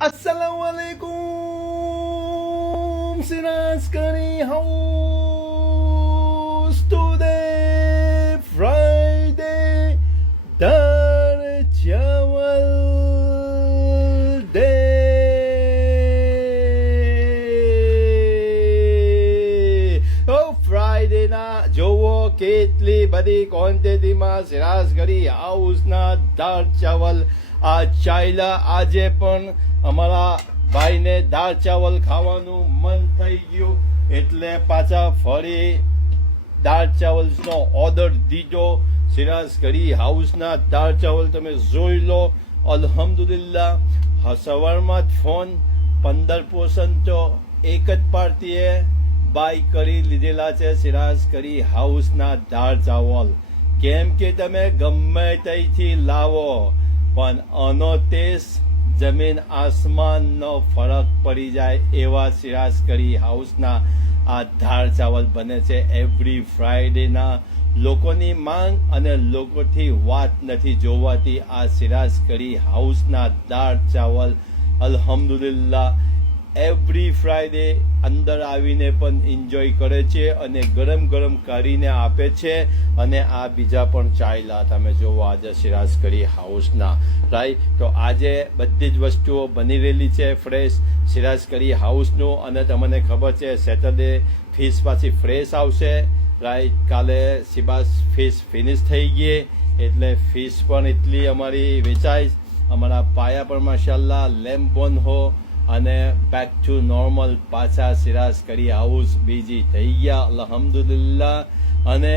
Assalamualaikum Sinaskani House today Friday Dar Chawal Day Friday na જોવો કેટલી બધી ક્વોન્ટિટીમાં સિરાજગઢી હાઉસના દાળ ચાવલ આ ચાયલા આજે પણ અમારા ભાઈને દાળ ચાવલ ખાવાનું મન થઈ ગયું એટલે પાછા ફરી દાળ ચાવલનો ઓર્ડર દીધો. સિરાજગઢી હાઉસના દાળ ચાવલ તમે જોઈ લો. અલ્હમ્દુલિલ્લાહ સવારમાં જ ફોન 15% તો એક જ પાર્ટીએ બાય કરી લીધેલા છે સિરાજગઢી હાઉસના દાળ ચાવલ. કેમ કે તમે ગમે ત્યાંથી લાવો પણ આનો ટેસ્ટ જમીન આસમાનનો ફરક પડી જાય એવા સિરાજગઢી હાઉસના આ દાળ ચાવલ બને છે એવરી ફ્રાઈડેના. લોકોની માંગ અને લોકોથી વાત નથી જોવાતી. આ સિરાજગઢી હાઉસના દાળ ચાવલ અલ્હમ્દુલિલ્લાહ એવરી ફ્રાઈડે અંદર આવીને પણ એન્જોય કરે છે અને ગરમ ગરમ કરીને આપે છે. અને આ બીજા પણ ચાયલા તમે જોવો આજે સિરાજગઢી હાઉસના રાઈટ. તો આજે બધી જ વસ્તુઓ બની રહેલી છે ફ્રેશ સિરાજગઢી હાઉસનું. અને તમને ખબર છે સેટરડે ફિશ પાછી ફ્રેશ આવશે રાઈટ. કાલે સિબાસ ફિશ ફિનિશ થઈ ગઈ એટલે ફિશ પણ એટલી અમારી વેચાય. અમારા પાયા પણ માશાલ્લાહ લેમ્બોન હો અને બેક ટુ નોર્મલ પાછા સિરાજગઢી હાઉસ બીજી થઈ ગયા અલ્હમ્દુલિલ્લાહ. અને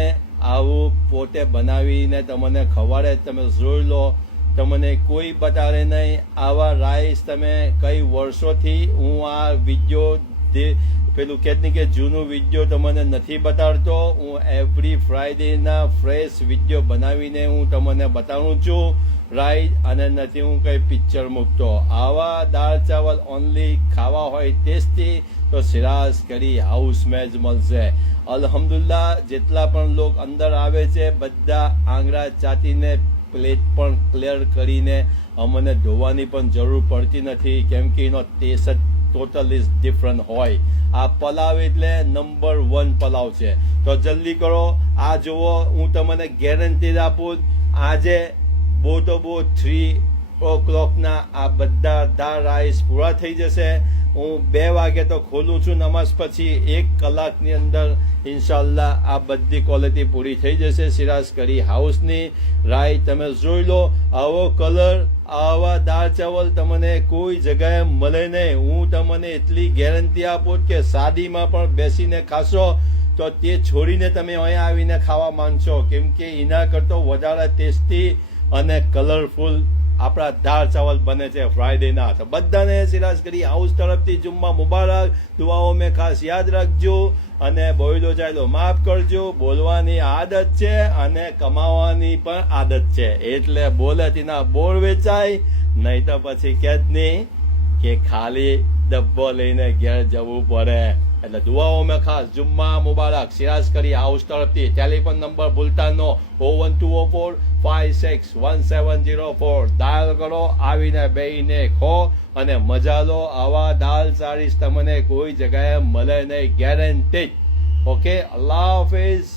આવું પોતે બનાવીને તમને ખવાડે તમે જોઈ લો. તમને કોઈ બતાડે નહીં આવા રાઈસ. તમે કઈ વર્ષોથી હું આ વિડીયો પેલું કહેત નહીં કે જૂનું વિડીયો તમને નથી બતાડતો. હું એવરી ફ્રાઈડેના ફ્રેશ વિડીયો બનાવીને હું તમને બતાવું છું રાઈટ. અને નથી હું કઈ પિક્ચર મૂકતો. આવા દાળ ચાવલ ઓનલી ખાવા હોય ટેસ્ટી તો સિરાજગઢી હાઉસમાં જ મળશે અલ્હમ્દુલિલ્લાહ. જેટલા પણ લોક અંદર આવે છે બધા આંગળા ચાટીને પ્લેટ પણ ક્લિયર કરીને અમને ધોવાની પણ જરૂર પડતી નથી. કેમ કે એનો ટેસ્ટ જ ટોટલી ડિફરન્ટ હોય. આ પલાવ એટલે નંબર 1 પલાવ છે. તો જલ્દી કરો. આ જુઓ હું તમને ગેરંટી આપું આજે બહુ તો બહુ 3 o'clock આ બધા દાળ રાઈસ પૂરા થઈ જશે. હું 2 વાગે તો ખોલું છું નમાઝ પછી. 1 કલાકની અંદર ઇન્શાલ્લાહ આ બધી ક્વોલિટી પૂરી થઈ જશે સિરાજગઢી હાઉસની રાઈટ. તમે જોઈ લો આવો કલર આવા દાળ ચાવલ તમને કોઈ જગ્યાએ મળે નહીં. હું તમને એટલી ગેરંટી આપું કે શાદીમાં પણ બેસીને ખાશો તો તે છોડીને તમે અહીંયા આવીને ખાવા માંગશો. કેમ કે એના કરતો વધારે ટેસ્ટી અને કલરફુલ આપણા દાળ ચાવલ બને છે ફ્રાઈડેના. તો બધાને સિરાજગઢી હાઉસ તરફથી જુમ્મા મુબારક. દુઆઓ મેં ખાસ યાદ રાખજો અને બોયલો ચાયલો માફ કરજો. બોલવાની આદત છે અને કમાવાની પણ આદત છે એટલે બોલે તેના બોર વેચાય નહીં તો પછી કે જ નહીં કે ખાલી ડબ્બો લઈને ઘેર જવું પડે. એટલે દુઆઓ મેં ખાસ જુમ્મા મુબારક સિરાજગઢી હાઉસ તરફથી. ટેલિફોન નંબર ભૂલતા નો 01204561704 ડાયલ કરો. આવીને બેહીને ખો અને મજા લો. આવા દાલ ચારીસ તમને કોઈ જગ્યાએ મળે નહીં ગેરંટી. ઓકે, અલ્લાહ હાફિઝ.